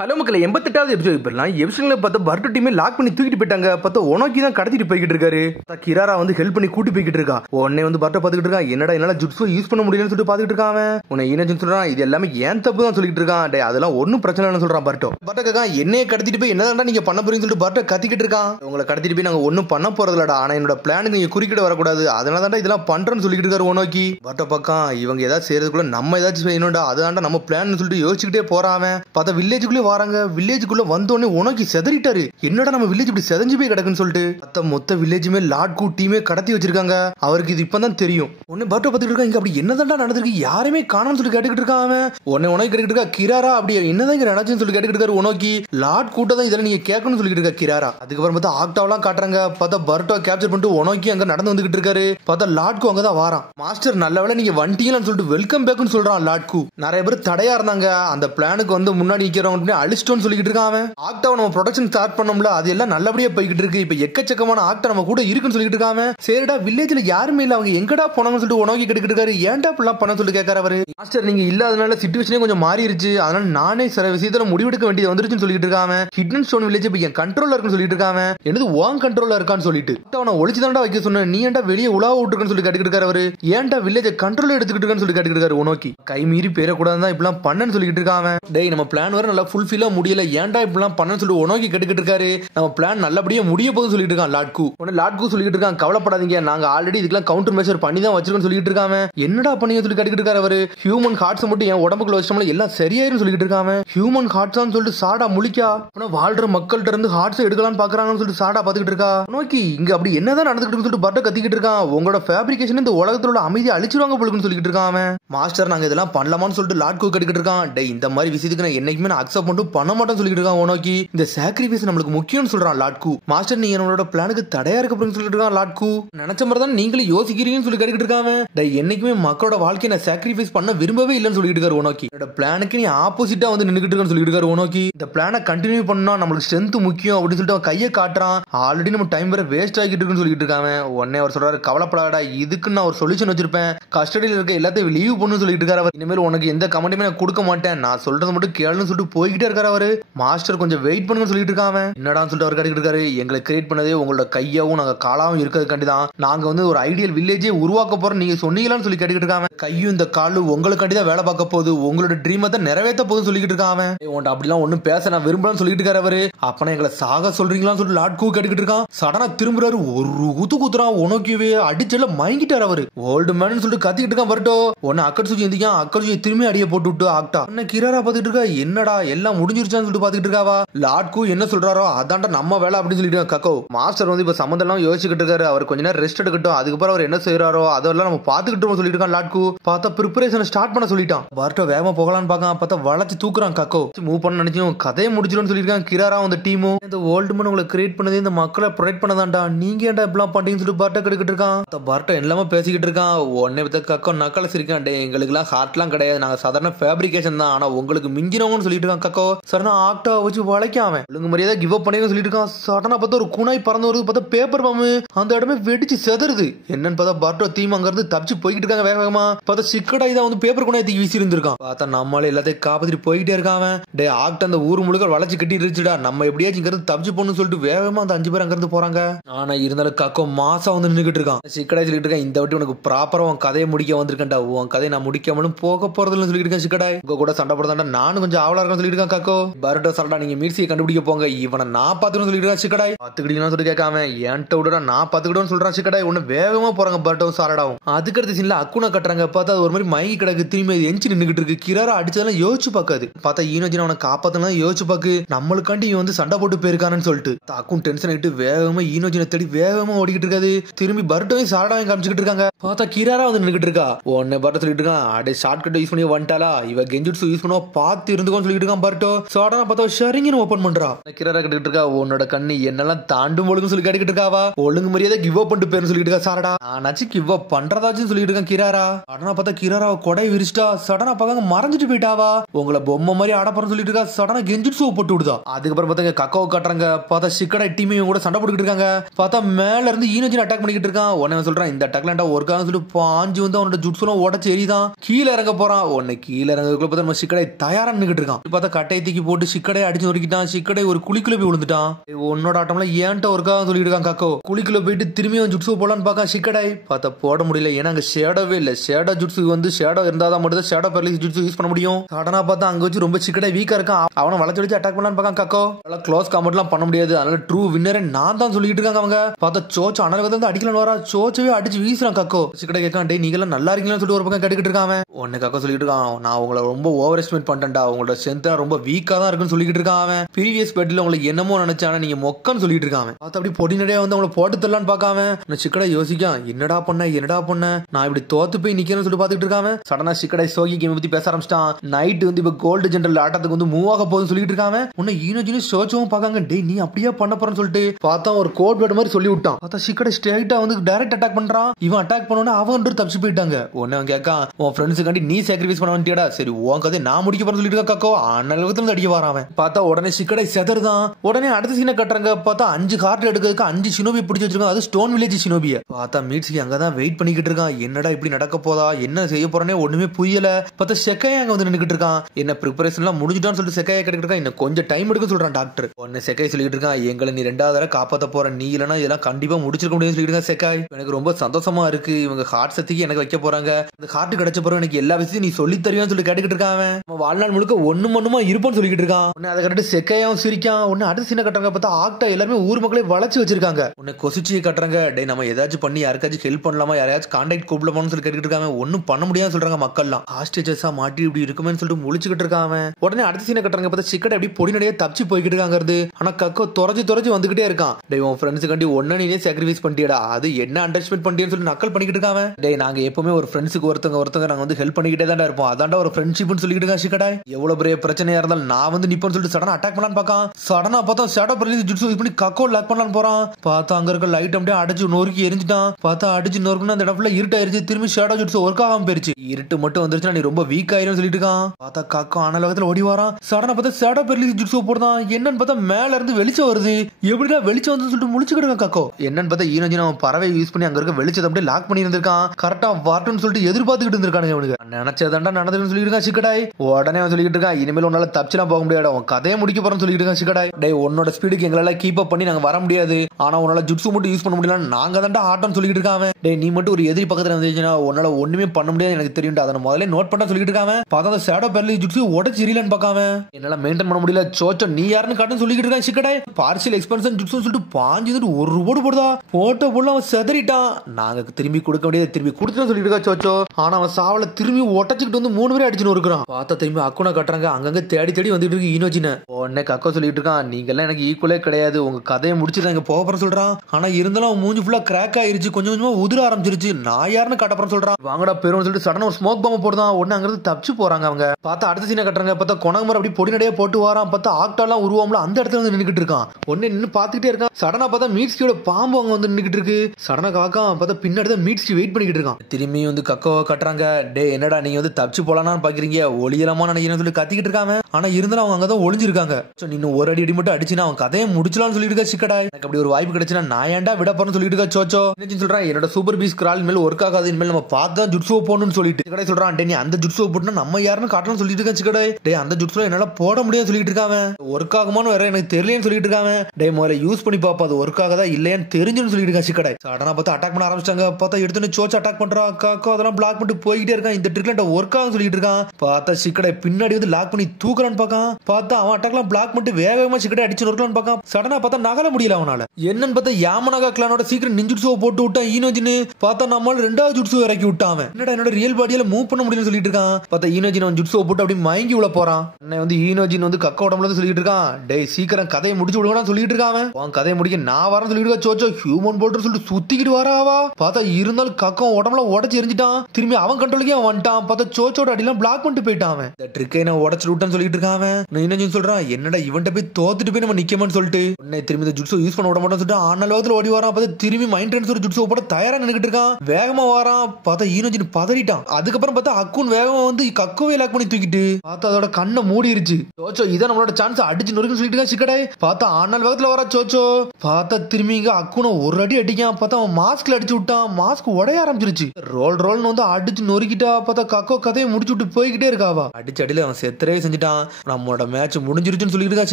Hello மக்களை 88வது episode போயிடலாம். எபிசோட்ல பார்த்தா பர்ட் டீமே லாக் பண்ணி தூக்கிட்டு போயிட்டாங்க. பார்த்தா ஒனோக்கி தான் கடத்திட்டு போய்கிட்டு இருக்காரு. கிராரா வந்து ஹெல்ப் பண்ணி கூட்டி போய்கிட்டு இருக்கா. உடனே வந்து பர்ட்டை பார்த்துக்கிட்டு இருக்கான். என்னடா என்னால ஜுட்ஸு யூஸ் பண்ண முடியலன்னு சொல்லிட்டு பார்த்துக்கிட்டு இருக்கான். உன்னை என்ன சொல்றான், இது எல்லாமே ஏன் தப்பு தான் சொல்லிட்டு இருக்கான். டே அதெல்லாம் ஒன்னும் பிரச்சனை இல்லைன்னு சொல்றான் பர்ட்டோ. பர்ட்ட கேட்கா என்னைய கடத்திட்டு போய் என்னதான் நீங்க பண்ண போறீங்கன்னு சொல்லிட்டு பர்ட்ட கத்திக்கிட்டு இருக்கான். உங்களை கடத்திட்டு போய் நாங்க ஒன்னும் பண்ண போறதில்லடா, ஆனா என்னோட பிளானுக்கு நீங்க குறுக்கிட வரக்கூடாது, அதனால தான் இதெல்லாம் பண்றேன்னு சொல்லிட்டு இருக்காரு ஒனோக்கி. பர்ட்ட பக்கம் இவங்க ஏதாவது செய்யறதுக்குள்ள நம்ம ஏதாச்சும் செய்யணும்டா, அதான்டா நம்ம பிளான் சொல்லிட்டு யோசிச்சுக்கிட்டே போறான். பார்த்தா வில்லேஜுக்குள்ளே வராங்க. வில்லேஜுக்குள்ள வந்தோடனே உனக்கு செதறிட்டாரு. என்னடா நம்ம வில்லேஜ் இப்படி செதஞ்சு போய் கிடக்குன்னு சொல்லிட்டு மொத்த வில்லேஜுமே லார்ட் டீமே கடத்தி வச்சிருக்காங்க. அவருக்கு இது இப்பதான் தெரியும். உடனே பர்ட்டை பார்த்துட்டு இருக்கா. இங்க அப்படி என்னதான் நடந்திருக்கு, யாருமே காணோம்னு சொல்லி கேட்டுக்கிட்டு இருக்கான். உடனே உனக்கு கேட்டுக்கிட்டு இருக்கா. கிராரா அப்படி என்னதான் இங்க நடந்துச்சுன்னு சொல்லி கேட்டுக்கிட்டு இருக்காரு. உனக்கு லார்ட் கூட்ட தான் இதெல்லாம் நீங்க கேட்கணும்னு சொல்லிட்டு இருக்கா கிராரா. அதுக்கப்புறம் பார்த்தா ஆக்டாவெல்லாம் காட்டுறாங்க. பார்த்தா பர்ட்டோ கேப்சர் பண்ணிட்டு உனக்கு அங்க நடந்து வந்துகிட்டு இருக்காரு. பார்த்தா லார்ட்கு அங்கதான் வாரான். மாஸ்டர் நல்ல வேளை நீங்க வண்டிங்களான்னு சொல்லிட்டு வெல்கம் பேக்னு சொல்றான் லார்ட்கு. நிறைய பேர் தடையா இருந்தாங்க, அந்த பிளானுக்கு வந்து முன்னாடி நிக்கிறவங்க அழிச்சிட்டோன்னு சொல்லிட்டு இருக்கான். ஆக்டாவை நம்ம ப்ரொடக்ஷன் ஸ்டார்ட் பண்ணோம்ல, அது எல்லாம் நல்லபடியா போய்கிட்டு இருக்கு. இப்ப எக்கச்சக்கமான ஆக்டா நம்ம கூட இருக்குன்னு சொல்லிட்டு இருக்காங்க. சரிடா வில்லேஜ்ல யாருமே இல்ல, அவங்க எங்கடா போனாங்கன்னு சொல்லிட்டு உனக்கு கேட்டுக்கிட்டு இருக்காரு. ஏன்டா இப்பெல்லாம் பண்ண சொல்லி கேட்கறாரு அவரு. மாஸ்டர் நீங்க இல்லாதனால சிச்சுவேஷனே கொஞ்சம் மாறிடுச்சு, அதனால நானே சில விஷயத்துல முடிவெடுக்க வேண்டியது வந்துருச்சுன்னு சொல்லிட்டு இருக்காங்க. ஹிடன் ஸ்டோன் வில்லேஜ் இப்ப என் கண்ட்ரோல்ல இருக்குன்னு சொல்லிட்டு இருக்காங்க. என்னது வாங் கண்ட்ரோல்ல இருக்கான்னு சொல்லிட்டு அவனை ஒளிச்சுதான்டா வைக்க சொன்ன, நீ ஏன்டா வெளியே உலா விட்டுருக்குன்னு சொல்லி கேட்டுக்கிட்டு இருக்காரு அவரு. ஏன்டா வில்லேஜ் கண்ட்ரோல் எடுத்துக்கிட்டு இருக்கான்னு சொல்லி கேட்டுக்கிட்டு இருக்காரு. உனக்கு கை மீறி பேரக்கூடாதுதான் இப்பெல்லாம் பண்ணன்னு சொல்லிட்டு இருக்காங்க. டேய் நம்ம பிளான் வர நல்லா ஃபுல்ஃபில்லா முடியல, ஏன்டா இப்பெல்லாம் பண்ணன்னு சொல்லி உனக்கு கேட்டுக்கிட்டு இருக்காரு. நம்ம பிளான் நல்லபடியா முடிய போகுது சொல்லிட்டு இருக்கான் லாட்கு. உடனே லாட்கு சொல்லிட்டு இருக்கான், கவலைப்படாதீங்க நாங்க ஆல்ரெடி இதுக்கெல்லாம் கவுண்டர் மெஷர் பண்ணி தான் வச்சிருக்கோம் சொல்லிட்டு இருக்காங்க. என்னடா பண்ணீங்க சொல்லி கேட்டுக்கிட்டு இருக்காரு அவரு. ஹியூமன் ஹார்ட்ஸ் மட்டும் என் உடம்புக்குள்ள வச்சோம்ல எல்லாம் சரியாயிரும் சொல்லிட்டு இருக்காங்க. ஹியூமன் ஹார்ட்ஸ் சொல்லிட்டு சாடா முழிக்கா. வாழ்ற மக்கள்கிட்ட இருந்து ஹார்ட்ஸ் எடுக்கலாம்னு பாக்குறாங்கன்னு சொல்லிட்டு சாடா பாத்துக்கிட்டு இருக்கா. நோக்கி இங்க அப்படி என்னதான் நடந்துகிட்டு சொல்லிட்டு பர்ட்ட கத்திக்கிட்டு இருக்கான். உங்களோட ஃபேப்ரிகேஷன் இந்த உலகத்தோட அமைதியை அழிச்சிருவாங்க போலுக்குன்னு சொல்லிட்டு இருக்கான். மாஸ்டர் நாங்க இதெல்லாம் பண்ணலாமான்னு சொல்லிட்டு லாட்கு கேட்டுக்கிட்டு இருக்கான். டே இந்த மாதிரி விஷயத்துக்கு நான் என்னைக்குமே அக்செப்ட் பண்ணிட்டு பண்ண மாட்டேன்னு சொல்லிட்டு இருக்கான். உனக்கு இந்த சாக்ரிஃபைஸ் நம்மளுக்கு முக்கியம்னு சொல்றான் லாட்கு. மாஸ்டர் நீங்க என்னோட பிளானுக்கு தடையா இருக்க போறீங்கன்னு சொல்லிட்டு இருக்கான் லாட்கு. நினைச்ச மாதிரி தான் நீங்களும் யோசிக்கிறீங்கன்னு சொல்லி கேட்டுக்கிட்டு இருக்காங்க. டே என்னைக்குமே மக்களோட வாழ்க்கையை நான் சாக்ரிஃபைஸ் பண்ண விரும்பவே இல்லைன்னு சொல்லிட்டு இருக்காரு. உனக்கு என்னோட பிளானுக்கு நீ ஆப்போசிட்டா வந்து நின்னுக்கிட்டு இருக்கன்னு சொல்லிட்டு இருக்காரு. உனக்கு இந்த பிளானை கண்டினியூ பண்ணா நம்மளுக்கு ஸ்ட்ரென்த் முக்கியம் அப்படின்னு சொல்லிட்டு அவன் கையை காட்டுறான். ஆல்ரெடி நம்ம டைம் வேற வேஸ்ட் ஆகிட்டு இருக்குன்னு சொல்லிட்டு இருக்காங்க. உடனே அவர் சொல்றாரு கவலைப்படாடா, இதுக்கு நான் ஒரு சொல்யூஷன் வச்சிருப்பேன், கஸ்டடியில் இருக்க எல்லாத்தையும் லீவ் பண்ணு சொல்லிட்டு இருக்காரு அவர். இனிமேல் உனக்கு எந்த கமெண்ட்டுமே நான் கொடுக்க மாட்டேன், நான் சொல்றது மட்டும் கேளுன்னு சொல்லிட்டு போய்கிட்டே இருக்காரு அவரு. மாஸ்டர் கொஞ்சம் வெயிட் பண்ணுங்கன்னு சொல்லிட்டு இருக்காங்க. என்னடா சொல்லிட்டு அவர் கேட்டுக்கிட்டு இருக்காரு. எங்களை கிரியேட் பண்ணதே உங்களோட கையாவும் நாங்க காலாவும் இருக்கிறதுக்காண்டி தான். நாங்க வந்து ஒரு ஐடியல் வில்லேஜே உருவாக்க போறோம் நீங்க சொன்னீங்களான்னு சொல்லி கேட்டுக்கிட்டு இருக்காங்க. கையும் இந்த காலும் உங்களுக்காண்டி தான் வேலை பார்க்க போகுது, உங்களோட ட்ரீமை தான் நிறைவேற்ற போகுதுன்னு சொல்லிட்டு இருக்காங்க. உன்ட்ட அப்படிலாம் ஒன்னும் பேச நான் விரும்பலான்னு சொல்லிட்டு இருக்காரு அவரு. அப்பனா எங்களை சாக சொல்றீங்களான்னு சொல்லிட்டு லாட்கு கேட்டுக்கிட்டு இருக்கான். சடனா திரும்புறாரு, ஒரு குத்து குத்துறான். உனக்குவே அடிச்சல மயங்கிட்டாரு அவரு. ஓல்டு மேன் சொல்லிட்டு கத்திக்கிட்டு இருக்கான். வரட்டோ உன்ன அக்கட்சூச்சி எந்திக்கான். அக்கட்சூச்சி திரும்பி அடிய போட்டு விட்டு ஆக்டா என்ன கிராரா பாத்துட்டு இருக்கா. என்னடா எல்லாம் முடிஞ்சிருச்சான்னு சொல்லிட்டு பாத்துக்கிட்டு இருக்காவா. லாட்கு என்ன சொல்றாரோ அதான்டா நம்ம வேலை அப்படின்னு சொல்லிட்டு கக்கோ. மாஸ்டர் வந்து இப்ப சம்பந்தம் எல்லாம் யோசிச்சுக்கிட்டு இருக்காரு. அவர் கொஞ்ச நேரம் ரெஸ்ட் எடுக்கட்டும், அதுக்கப்புறம் அவர் என்ன செய்யறாரோ அதெல்லாம் நம்ம பாத்துக்கிட்டு சொல்லிட்டு இருக்கான். லாட்கு பார்த்தா ப்ரிப்பரேஷன் ஸ்டார்ட் பண்ண சொல்லிட்டான். பர்ட்டோ வேகமா போகலான்னு பாக்க பார்த்தா வளைச்சு தூக்குறான். கக்கோ மூவ் பண்ண நினைச்சும் கதையை முடிச்சிடும் சொல்லிருக்கான். கிராரா அந்த டீமும் இந்த ஓல்டு மேன் உங்களை கிரியேட் பண்ணதே இந்த மக்களை ப்ரொடெக்ட் பண்ணதான்டா, நீங்க ஏன்டா இப்பெல்லாம் பண்றீங்கன்னு சொல்லிட்டு பர்ட்டோ கேட்டுக்கிட்டு இருக்கான். பர்ட்டோ எல்லாமே பேசிக்கிட்டு இருக்கான். உடனே கக்கோ நக்கல சிரிக்கான். டே எங்களுக்கு எல்லாம் ஹார்ட்லாம் கிடையாது, நாங்க சாதாரண ஃபேப்ரிகேஷன் தான், ஆனா உங்களுக்கு மிஞ்சினவங்கன்னு சொல்லிட்டு இருக்கான். கக்கோ சரணா ஆக்டா வச்சு வளைக்காம ஒழுங்கு மரியாதை கிவ் அப் பண்ணி சொல்லிட்டு இருக்கான். சடனா பார்த்தா ஒரு குணாய் பறந்து வருது. பார்த்தா பேப்பர் பாம்பு அந்த இடமே வெடிச்சு செதறுது. என்னன்னு பார்த்தா பர்ட்டோ தீம் அங்க இருந்து தப்பிச்சு போய்கிட்டு இருக்காங்க வேக வேகமா. பார்த்தா சிக்கடாய் தான் வந்து பேப்பர் குணாய் தூக்கி வீசி இருந்திருக்கான். பார்த்தா நம்மளால எல்லாத்தையும் காப்பாத்திட்டு போய்கிட்டே இருக்காங்க. டே ஆக்ட் அந்த ஊர் முழுக்க வளைச்சு கட்டி இருச்சுடா, நம்ம எப்படியாச்சும் இங்க இருந்து தப்பிச்சு போகணும்னு சொல்லிட்டு வேகமா அந்த 5 பேர் அங்க இருந்து போறாங்க. ஆனா இருந்தாலும் கக்கோ மாசா வந்து நின்னுகிட்டு இருக்கான். சிக்கடாய் சொல்லிட்டு இருக்கான், இந்த வாட்டி உனக்கு ப்ராப்பரா உன் கதையை முடிக்க வந்திருக்கேன்டா, உன் கதையை நான் முடிக்காமலும் போக போறதுன்னு சொல்லிட்டு இருக்கேன். சிக்கடாய் உங்க கூட சண்டை போடுறதாண்டா நானும் கொஞ்சம் ஆவலா இருக்கேன்னு சொல்லிட்டு இருக்கான். கக்கோ பர்ட்டோ சொல்றா நீங்க மீர்சியை கண்டுபிடிக்க போங்க, இவனை நான் பாத்துக்கணும் சொல்லிட்டு இருக்கா. சிக்கடாய் பாத்துக்கிட்டீங்கன்னு சொல்லி கேட்காம என்கிட்ட விட நான் பாத்துக்கிட்டோன்னு சொல்றான். சிக்கடாய் ஒண்ணு வேகமா போறாங்க பர்ட்டோவும் சாரடாவும். அதுக்கடுத்து சீன்ல அக்குனா கட்டுறாங்க. பார்த்தா அது ஒரு மாதிரி மயங்கி கிடக்கு, திரும்பி எஞ்சி நின்னுகிட்டு இருக்கு. கிராரா அடிச்சதெல்லாம் யோசிச்சு பாக்காது. பார்த்தா ஈனோஜின் அவனை காப்பாத்தலாம் யோசிச்சு பாக்கு, நம்மளுக்காண்டி இவன் வந்து சண்டை போட்டு போயிருக்கானு சொல்லிட்டு அக்கும் டென்ஷன் ஆகிட்டு வேகமா ஈனோஜினை தேடி வேகமா ஓடிக்கிட்டு இருக்காது. திரும்பி பர்ட்டோவையும் சாரடாவையும் காமிச்சுக்கிட்டு இருக்காங்க. பார்த்தா கிராரா வந்து நின்னுகிட்டு இருக்கா. உடனே பர்ட்டோ சொல்லிட்டு இருக்கான், அடே ஷார்ட் கட் யூஸ் பண்ணி வந்துட்டாலா, இவ கெஞ்சுட்சு யூஸ் பண்ணுவா பார்த்து இருந்துக்கோன்னு சொல்லிட்டு இருக்கான். பர்ட்டோ சடனா பார்த்தா ஷரிங்னு ஓபன் பண்றா. கிராரா கிட்ட இருக்கா, உன்னோட கண்ணு என்னெல்லாம் தாண்டும் ஒழுங்கு சொல்லி கேட்டுக்கிட்டு இருக்காவா. ஒழுங்கு மரியாதை கிவ் அப் பண்ணிட்டு பேருன்னு சொல்லிட்டு இருக்கா சாரடா. ஆனாச்சு கிவ் அப் பண்றதாச்சும் சொல்லிட்டு இருக்கான் கிராரா. சடனா பார்த்தா கிராரா கொடை விரிச்சிட்டா. சடனா பார்க்க மறைஞ்சிட்டு போயிட்டாவா. உங்களை பொம்மை மாதிரி ஆடப்பறன்னு சொல்லிட்டு இருக்கா. சடனா கெஞ்சுட்சு போட்டு விடுதா. அதுக்கப்புறம் பார்த்தா கக்காவை காட்டுறாங்க. பார்த்தா சிக்கடாய் டீம் கூட சண்டை போட்டுக்கிட்டு இருக்காங்க. பார்த்தா மேல இருந்து ஈனோஜின் அட்டாக் பண்ணிக்கிட்டு இருக்கான். உடனே சொல்றான் இந்த அட்டாக்லாண்டா ஒர்க்காக சொல்லிட்டு பாஞ்சு வந்து அவனோட ஜுட்ஸ்லாம் உடச்சு எரிதான். கீழே இறங்க போறான். உடனே கீழே இறங்குறதுக்குள்ள பார்த்தா நம்ம சிக்கடாய் தயாரா நின்னுகிட்டு இருக்கான். பார்த்தா கட்டையை தூக்கி போட்டு சிக்கடை அடிச்சு நொறுக்கிட்டான். சிக்கடை ஒரு குழிக்குள்ள போய் விழுந்துட்டான். உன்னோட ஆட்டம்ல ஏன்ட்ட ஒருக்காக சொல்லிட்டு இருக்கான் கக்கோ. குழிக்குள்ள போயிட்டு திரும்பியும் ஜுட்ஸு போலான்னு பாக்கா. சிக்கடை பார்த்தா போட முடியல. ஏன்னா அங்க ஷேடோவே இல்ல. ஷேடோ ஜுட்ஸு வந்து ஷேடோ இருந்தாதான் மட்டும் தான் ஷேடோ பேரலைஸ் ஜுட்ஸு யூஸ் பண்ண முடியும். சடனா பார்த்தா அங்க வச்சு ரொம்ப சிக்கடை வீக்கா இருக்கான். அவனை வளைச்சு வச்சு அட்டாக் பண்ணலான்னு பாக்கான் கக்கோ. க்ளோஸ் காம்பட் எல்லாம் பண்ண முடியாது. அதனால ட்ரூ வின்னரை நான் தான் சொல்லிட்டு இருக்காங்க அவங்க. பார்த்தா சோச்சு அனல் வந்து அடிக்கலான்னு வரா. சோச்சவே அடிச்சு வீசுறான் கக்கோ. சிக்கடை கேட்கான், டே நீங்க எல்லாம் நல்லா இருக்கீங்கன்னு சொல்லிட்டு ஒரு பக்கம் கேட்டுக்கிட்டு இருக்கான். உன்னை கக்கோ சொல்லிட்டு இருக்கான், நான் உங்களை ரொம்ப ஓவர் எஸ்டிமேட் பண்ணிட்டேன்டா. உங்களோட ஸ்ட்ரென்த் ரொம்ப வீக்கா தான் இருக்குன்னு சொல்லிட்டு இருக்கான் அவன். ப்ரீவியஸ் பெட்ல உங்களுக்கு என்னமோ நினைச்சானே நீங்க மொக்கன்னு சொல்லிட்டு இருக்கான். பார்த்து அப்படி பொடி நடையா வந்து அவங்களை போட்டு தரலான்னு பாக்காம சிக்கடை யோசிக்கான், என்னடா பண்ண நான் இப்படி தோத்து போய் நிக்கிறேன்னு சொல்லி பாத்துட்டு இருக்கான். சடனா சிக்கடை சோகி கேம் பத்தி பேச ஆரம்பிச்சிட்டான். நைட் வந்து இப்ப கோல்டு ஜெனரல் ஆட்டத்துக்கு வந்து மூவ் ஆக போகுதுன்னு சொல்லிட்டு இருக்கான். உன்னை ஈனோஜினு சோச்சவும் பாக்காங்க, டே நீ அப்படியே பண்ண போறன்னு சொல்லிட்டு பார்த்தா ஒரு கோட் வேர்ட் மாதிரி சொல்லி விட்டான். பார்த்தா சிக்கடை ஸ்ட்ரைட்டா வந்து டைரக்ட் அட்டாக் பண்றான். இவன் அட்டாக் பண்ணோன்னா அவன் தப்பிச்சு போயிட்டாங்க. உன்னை அவன் கேட்கான், உன் ஃப்ரெண்ட்ஸுக்காண்டி நீ சாக்ரிஃபைஸ் பண்ண வேண்டியடா. சரி உன் கதை நான் முடிக்க போறேன்னு சொல்லிட்டு கக்கோ அண்ணன் அடிக்க வரான். பார்த்தா உடனே சிக்கடை செதறுதான். உடனே அடுத்த சீனை கட்டுறாங்க. பார்த்தா 5 கார்டு எடுக்கிறதுக்கு 5 சினோபி பிடிச்சி வச்சிருக்காங்க. அது ஸ்டோன் வில்லேஜ் சினோபிய. பார்த்தா மீட்ஸி அங்கதான் வெயிட் பண்ணிக்கிட்டு இருக்கான். என்னடா இப்படி நடக்க போதா, என்ன செய்ய போறேனே ஒண்ணுமே புரியல. பார்த்தா செக்கையா அங்க வந்து நின்னுக்கிட்டு இருக்கான். என்ன ப்ரிப்பரேஷன் எல்லாம் முடிஞ்சுட்டான்னு சொல்லிட்டு செக்கையா கேட்டுக்கிட்டு இருக்கான். இன்னும் கொஞ்சம் டைம் எடுக்க சொல்றான் டாக்டர். உடனே செக்காய் சொல்லிட்டு இருக்கான், எங்களை நீ 2வது தடவை காப்பாத்த போற, நீ இல்லனா இதெல்லாம் கண்டிப்பா முடிச்சிருக்க முடியும்னு சொல்லிட்டு இருக்கான் செக்காய். எனக்கு ரொம்ப சந்தோஷமா இருக்கு. இவங்க ஹார்ட் சத்திக்கு எனக்கு வைக்க போறாங்க. அந்த ஹார்ட் கிடைச்ச பிறகு எனக்கு எல்லா விஷயத்தையும் நீ சொல்லி தருவியான்னு சொல்லி கேட்டுக்கிட்டு இருக்கான். வாழ்நாள் முழுக்க ஒண்ணுமா இருப்பான்னு சொல்லிட்டு இருக்கான். உடனே அதை கட்டு செக்கையாவும் சிரிக்கான். உடனே அடுத்த சீனை கட்டுறாங்க. பார்த்தா ஆக்டா எல்லாருமே ஊர் மக்களை வளைச்சு வச்சிருக்காங்க. உன்னை கொசிச்சியை கட்டுறாங்க. டே நம்ம ஏதாச்சும் பண்ணி யாருக்காச்சும் ஹெல்ப் பண்ணலாமா, யாராச்சும் கான்டாக்ட் கூப்பிடலாமான்னு சொல்லி கேட்டுக்கிட்டு இருக்காங்க. ஒன்னும் பண்ண முடியாதுன்னு சொல்றாங்க மக்கள்லாம். ஹாஸ்டேஜஸா மாட்டி இப்படி இருக்குமேன்னு சொல்லிட்டு முழிச்சுக்கிட்டு இருக்காங்க. உடனே அடுத்த சீனை கட்டுறாங்க. பார்த்தா சிக்கடை எப்படி பொடி நடையே தப்பிச்சு போய்கிட்டு இருக்காங்க. ஆனா கக்கோ தொலைச்சு வந்துகிட்டே இருக்கான். டே உன் ஃப்ரெண்ட்ஸுக்காண்டி ஒன்ன நீனே சாக்ரிஃபைஸ் பண்ணிட்டியடா, அது என்ன அண்டர்ஸ்டாண்ட் பண்ணிட்டேன்னு சொல்லி நக்கல் பண்ணிக்கிட்டு இருக்காங்க. டே நாங்க எப்பவுமே ஒரு ஃப்ரெண்ட்ஸுக்கு ஒருத்தங்க நாங்க வந்து ஹெல்ப் பண்ணிக்கிட்டே தான் இருப்போம். அதான்டா ஒரு ஃப்ரெண்ட்ஷிப்னு சொல்லிட்டு இருக்கான் சிக்கடை. எவ்வளவு பெரிய பிரச்சனையா இருந்தாலும் நான் வந்து நிப்பேன்னு சொல்லிட்டு சடனா அட்டாக் பண்ணலான்னு பார்க்கான். சடனா பார்த்தா ஷேடோ பேரலைஸ் ஜுட்ஸு யூஸ் பண்ணி கக்கோ லாக் பண்ணலான்னு போறான். பார்த்தா அங்க இருக்க லைட் அப்படியே அடிச்சு நொறுக்கி எரிஞ்சிட்டான். பார்த்தா அடிச்சு நொறுக்குனா அந்த இடத்துல இருட்டாயிருச்சு. திரும்பி ஷேடோ ஜுட்ஸு ஒர்க் ஆகாம போயிருச்சு. இருட்டு மட்டும் வந்துருச்சுன்னா நீ ரொம்ப வீக் ஆயிரும் சொல்லிட்டு இருக்கான். பார்த்தா கக்கோ அனலகத்துல ஓடி வரான். சடனா பார்த்தா ஷேடோ பேரலைஸ் ஜுட்ஸு போடுறான். என்னன்னு பார்த்தா மேல இருந்து வெளிச்சம் வருது. எப்படிடா வெளிச்சம் வந்து சொல்லிட்டு முழிச்சுக்கிட்டு கக்கோ. என்னன்னு பார்த்தா ஈனோஜின் அவன் பறவை யூஸ் பண்ணி அங்க இருக்க வெளிச்சத்தை அப்படியே லாக் பண்ணி இருந்திருக்கான். கரெக்டா வரட்டும்னு சொல்லிட்டு எதிர்பார்த்துக்கிட்டு இருந்திருக்கானுங்க. அவனுக்கு நினைச்சதாண்டா நடந்துன்னு சொல்லிட்டு இருக்கான் சிக்கடாய். உடனே அவன் சொல்லிட்டு இருக்கான், இனிமேல் உன்னால தப்பிச்சுலாம் போக முடியாது, அவன் கதையை முடிக்க போறேன்னு சொல்லிட்டு இருக்கான் சிக்கடாய். டே உன்னோட ஸ்பீடுக்கு எங்களால கீப் அப் பண்ணி நாங்க வர முடியாது. ஆனா உன்னால ஜுட்ஸு மட்டும் யூஸ் பண்ண முடியல, நாங்க தான்டா ஆட்டம்னு சொல்லிட்டு இருக்கான். டே நீ மட்டும் ஒரு எதிரி பக்கத்துல வந்துச்சுன்னா உன்னால ஒண்ணுமே பண்ண முடியாது எனக்கு தெரியும். அதை முதல்ல நோட் பண்ண சொல்லிட்டு இருக்கான். பார்த்தா ஷேடோ பேரலைஸ் ஜுட்ஸு உடச்சு எரியலன்னு பார்க்காம என்னால மெயின்டைன் பண்ண முடியல. சோச்சோ நீ யாருன்னு காட்டுன்னு சொல்லிட்டு இருக்கான் சிக்கடாய். பார்சியல் எக்ஸ்பென்ஷன் ஜுட்ஸுன்னு சொல்லிட்டு பாஞ்சு ஒரு ஓடு போடுதா. போட்டோ போல அவன் செதறிட்டான். நாங்க திரும்பி கொடுக்க முடியாது, திரும்பி கொடுத்துட்டு சொல்லிட்டு இருக்கா சோச்சோ. ஆனா அவன் சாவல திரும்பி ஒட்டச்சுக்கிட்டு வந்து 3 பேரை அடிச்சுன்னு இருக்கிறான். பார்த்தா திரும்பி அக்குனை கட்டுறாங்க. அங்கங்க தேடி வந்துட்டு இருக்கு ஈனோஜின. உடனே கக்கோ சொல்லிட்டு இருக்கான், நீங்க எல்லாம் எனக்கு ஈக்குவலே கிடையாது, உங்க கதையை முடிச்சுட்டு இங்க போக போறேன் சொல்றான். ஆனா இருந்தாலும் அவன் மூஞ்சி ஃபுல்லா கிராக் ஆயிருச்சு, கொஞ்சம் கொஞ்சமா உதிர ஆரம்பிச்சிருச்சு. நான் யாருன்னு காட்டப்பறம் சொல்றான். வாங்கடா பெரும் சொல்லிட்டு சடனா ஒரு ஸ்மோக் பாம்பை போடுறான். உடனே அங்க இருந்து தப்பிச்சு போறாங்க அவங்க. பார்த்தா அடுத்த சீனை கட்டுறாங்க. பார்த்தா கொனகுமர் அப்படி பொடி நடையா போட்டு வரான். பார்த்தா ஆக்டாலாம் உருவாமல அந்த இடத்துல வந்து நின்னுக்கிட்டு இருக்கான். உடனே நின்று பாத்துக்கிட்டே இருக்கான். சடனா பார்த்தா மீட்ஸ்கியோட பாம்பு அங்க வந்து நின்னுக்கிட்டு இருக்கு. சடனா காக்கா பார்த்தா பின்னாடி தான் மீட்ஸ்கி வெயிட் பண்ணிக்கிட்டு இருக்கான். திரும்பி வந்து கக்கோ கட்டுறாங்க. டே என்னடா நீங்க வந்து தப்பிச்சு போலான்னு பாக்குறீங்க, ஒளியலாமா நினைக்கிறேன்னு சொல்லி கத்திக்கிட்டு இருக்காங்க. ஆனா இருந்தாலும் அவங்க அங்கதான் ஒளிஞ்சிருக்காங்க. நீ ஒரு அடி மட்டும் அடிச்சுனா அவன் கதையை முடிச்சலாம்னு சொல்லிட்டு இருக்கா சிக்கடா. எனக்கு அப்படி ஒரு வாய்ப்பு கிடைச்சுனா நான் ஏன்டா விட போறேன்னு சொல்லிட்டு இருக்கா சோச்சோ. என்ன சொல்றான், என்னோட சூப்பர் பீஸ் கிரால் மேல ஒர்க் ஆகாது, இனிமேல் நம்ம பார்த்தா ஜுட்ஸுவை போடணும்னு சொல்லிட்டு சிக்கடை சொல்றான். டே நீ அந்த ஜுட்ஸுவை போட்டுனா நம்ம யாருன்னு காட்டணும்னு சொல்லிட்டு இருக்கா சிக்கடை. டே அந்த ஜுட்ஸுவை என்னால போட முடியாது சொல்லிட்டு இருக்காங்க. ஒர்க் ஆகுமான்னு வேற எனக்கு தெரியலன்னு சொல்லிட்டு இருக்காங்க. டே முதல்ல யூஸ் பண்ணி பாப்பா அது ஒர்க் ஆகாதா இல்லையான்னு தெரிஞ்சுன்னு சொல்லிட்டு இருக்கா சிக்கடை. சடனா பார்த்தா அட்டாக் பண்ண ஆரம்பிச்சாங்க. பார்த்தா எடுத்து சோச்சு அட்டாக் பண்றா. காக்கோ அதெல்லாம் பிளாக் பண்ணிட்டு போய்கிட்டே இருக்கான். இந்த ட்ரிக்ல ஒர்க் ஆகும் சொல்லிட்டு இருக்கான். பார்த்தா சிக்கடை பின்னாடி வந்து லாக் பண்ணி தூக்குறான்னு பார்க்கான். பார்த்தா அவன் அட்டாக்லாம் பிளாக் பண்ணிட்டு வேகமா சிக்கடை அடிச்சு நொறுக்கலான்னு பார்க்கான். சடனா பார்த்தா நகல முடியல அவனால. என்னன்னு பார்த்தா யாமனாகா கிளானோட சீக்கிரம் நிஞ்சுட்ஸுவை போட்டு விட்டான் ஈனோஜின். பார்த்தா நம்மளால 2வது ஜுட்ஸு இறக்கி விட்டான். என்னடா என்னோட ரியல் பாடியால மூவ் பண்ண முடியும்னு சொல்லிட்டு இருக்கான். பார்த்தா ஈனோஜின் அவன் ஜுட்ஸுவை போட்டு அப்படி மயங்கி உள்ள போறான். வந்து ஈனோஜின் வந்து கக்க உடம்புல சொல்லிட்டு இருக்கான். டே சீக்கிரம் கதையை முடிச்சு விடுவான்னு சொல்லிட்டு இருக்கான். அவன் கதையை முடிக்க நான் வரேன்னு சொல்லிட்டு இருக்கா சோச்சோ. ஹியூமன் போல்ட்னு சொல்லிட்டு சுத்திக்கிட்டு வராவா. பார்த்தா இருந்தாலும் கக்கம் உடம்புல உடச்சு எரிஞ்சிட்டான். திரும்பி அவன் கண்ட்ரோலுக்கே அவன் வந்துட்டான். பார்த்தா சோச்சோட அடிலாம் பிளாக் பண்ணிட்டு போயிட்டான். இந்த ட்ரிக்கை நான் உடச்சு விட்டான்னு சொல்லிட்டு இருக்கான். இன்னும் சொல்றான், என்னடா இவன்ட்ட போய் தோத்துட்டு போய் நம்ம நிக்கமான்னு சொல்லிட்டு உடனே திரும்பி இந்த ஜுட்ஸு யூஸ் பண்ண விட மாட்டோம்னு சொல்லிட்டு ஆனல் வேகத்துல ஓடி வரான். பார்த்தா திரும்பி மைண்ட் ட்ரென்ஸ் ஒரு ஜுட்ஸு போட தயாரா நின்னுக்கிட்டு இருக்கான். வேகமா வரான். பார்த்தா ஈனோஜின் பதறிட்டான். அதுக்கப்புறம் பார்த்தா அக்குன் வேகமா வந்து கக்கோவே லாக் பண்ணி தூக்கிட்டு பார்த்தா அதோட கண்ணை மூடிருச்சு. சோச்சோ இதான் நம்மளோட சான்ஸ் அடிச்சு நொறுக்குன்னு சொல்லிட்டு இருக்கா சிக்கடை. பார்த்தா ஆனல் வேகத்துல வரா சோச்சோ. பார்த்தா திரும்பி இங்க அக்குனை ஒரு அடி அடிக்கான். பார்த்தா அவன் மாஸ்க்ல அடிச்சு விட்டான். மாஸ்க் உடைய ஆரம்பிச்சிருச்சு. ரோல்னு வந்து அடிச்சு நொறுக்கிட்டா. பார்த்தா கக்கோ கதையை முடிச்சு விட்டு போய்கிட்டே இருக்காவா. அடிச்சு அடியில அவன் செத்துறவே செஞ்சுட்டான். இருக்கான். நம்மளோட மேட்ச் முடிஞ்சிருச்சுன்னு சொல்லிட்டு இருக்கான்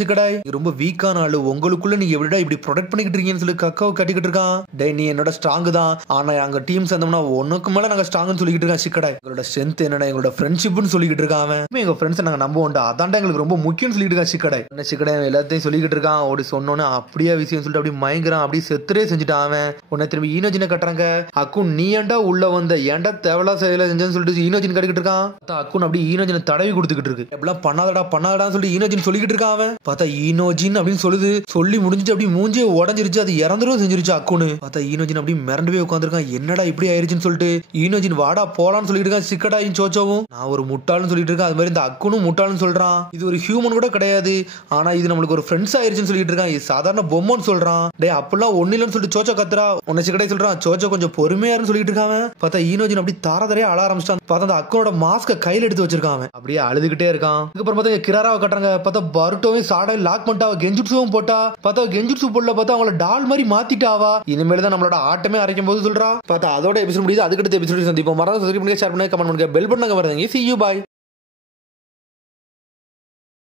சிக்கடாய். ரொம்ப வீக்கான ஆளு, உங்களுக்குள்ள நீங்க எப்படிடா இப்படி ப்ரொடெக்ட் பண்ணிக்கிட்டு இருக்கீங்கன்னு சொல்லி கக்காவை கட்டிக்கிட்டு இருக்கான். டே நீ என்னோட ஸ்ட்ராங் தான், ஆனா அங்க டீம் சேர்ந்தோம்னா ஒன்னுக்கு மேல நாங்க ஸ்ட்ராங்னு சொல்லிட்டு இருக்கான் சிக்கடாய். எங்களோட ஸ்ட்ரென்த் என்னடா எங்களோட ஃப்ரெண்ட்ஷிப்னு சொல்லிட்டு இருக்கான் அவன். எங்க ஃப்ரெண்ட்ஸ் நாங்க நம்புவோம்டா, அதான்டா எங்களுக்கு ரொம்ப முக்கியம்னு சொல்லிட்டு இருக்கான் சிக்கடாய். என்ன சிக்கடாய் எல்லாத்தையும் சொல்லிக்கிட்டு இருக்கான். அப்படி சொன்னோன்னு அப்படியே விஷயம் சொல்லிட்டு அப்படி மயங்குறான். அப்படி செத்துரே செஞ்சுட்டான் அவன். உன்னை திரும்பி ஈனோஜினை கட்டுறாங்க. அக்குன் நீ ஏன்டா உள்ள வந்த, ஏன்டா தேவலா செயல செஞ்சேன்னு சொல்லிட்டு ஈனோஜின் கட்டிக்கிட்டு இருக்கான். அக்குன் அப்படி ஈனோஜினை தடவி கொடுத்துக்கிட்டு இருக்கு. எப்படிலாம் பண்ணாதடான்னு சொல்லிட்டு ஈனோஜின் சொல்லிக்கிட்டு இருக்கான் அவன். பார்த்தா ஈனோஜின் அப்படின்னு சொல்லுது. சொல்லி முடிஞ்சிட்டு அப்படி மூஞ்சே உடஞ்சிருச்சு. அது இறந்துரும் செஞ்சிருச்சு அக்குன்னு. பார்த்தா ஈனோஜின் அப்படி மிரண்டு போய் உட்காந்துருக்கான். என்னடா இப்படி ஆயிருச்சுன்னு சொல்லிட்டு ஈனோஜின் வாடா போலான்னு சொல்லிட்டு இருக்கான். சிக்கடாயும் சோச்சோவும் நான் ஒரு முட்டாள்னு சொல்லிட்டு இருக்கேன். அது மாதிரி இந்த அக்குனும் முட்டாள்னு சொல்றான். இது ஒரு ஹியூமன் கூட கிடையாது, ஆனா இது நம்மளுக்கு ஒரு ஃப்ரெண்ட்ஸ் ஆயிருச்சுன்னு சொல்லிட்டு இருக்கான். இது சாதாரண பொம்மைன்னு சொல்றான். டே அப்பெல்லாம் ஒண்ணு இல்லன்னு சொல்லிட்டு சோச்சோ கத்துறா. உன்னை சிக்கடாய் சொல்றான். சோச்சோ கொஞ்சம் பொறுமையாருன்னு சொல்லிட்டு இருக்காங்க. பார்த்தா ஈனோஜின் அப்படி தாரதரையே அழ ஆரம்பிச்சிட்டான். பார்த்தா அந்த அக்கனோட மாஸ்க கையில எடுத்து வச்சிருக்கான். அப்படியே அழுதுகிட்டே இருக்கான். அதுக்கப்புறம் பார்த்தா கிராராவை கட்டுறாங்க. பார்த்தா பருட்டோவையும் சாடாய் லாக் பண்ணிட்டா. கெஞ்சுட்சுவும் போட்டா. பார்த்தா கெஞ்சுட்சு போடல. பார்த்தா அவங்கள டால் மாதிரி மாத்திட்டாவா. இனிமேல் தான் நம்மளோட ஆட்டமே அரைக்கும் போது சொல்றா. பார்த்தா அதோட எபிசோட் முடியுது. அதுக்கடுத்த எபிசோட் சந்திப்போம். மறந்து சப்ஸ்கிரைப் பண்ணுங்க, ஷேர் பண்ணுங்க, கமெண்ட் பண்ணுங்க, பெல் பட்டனை வருதுங்க. See you, bye.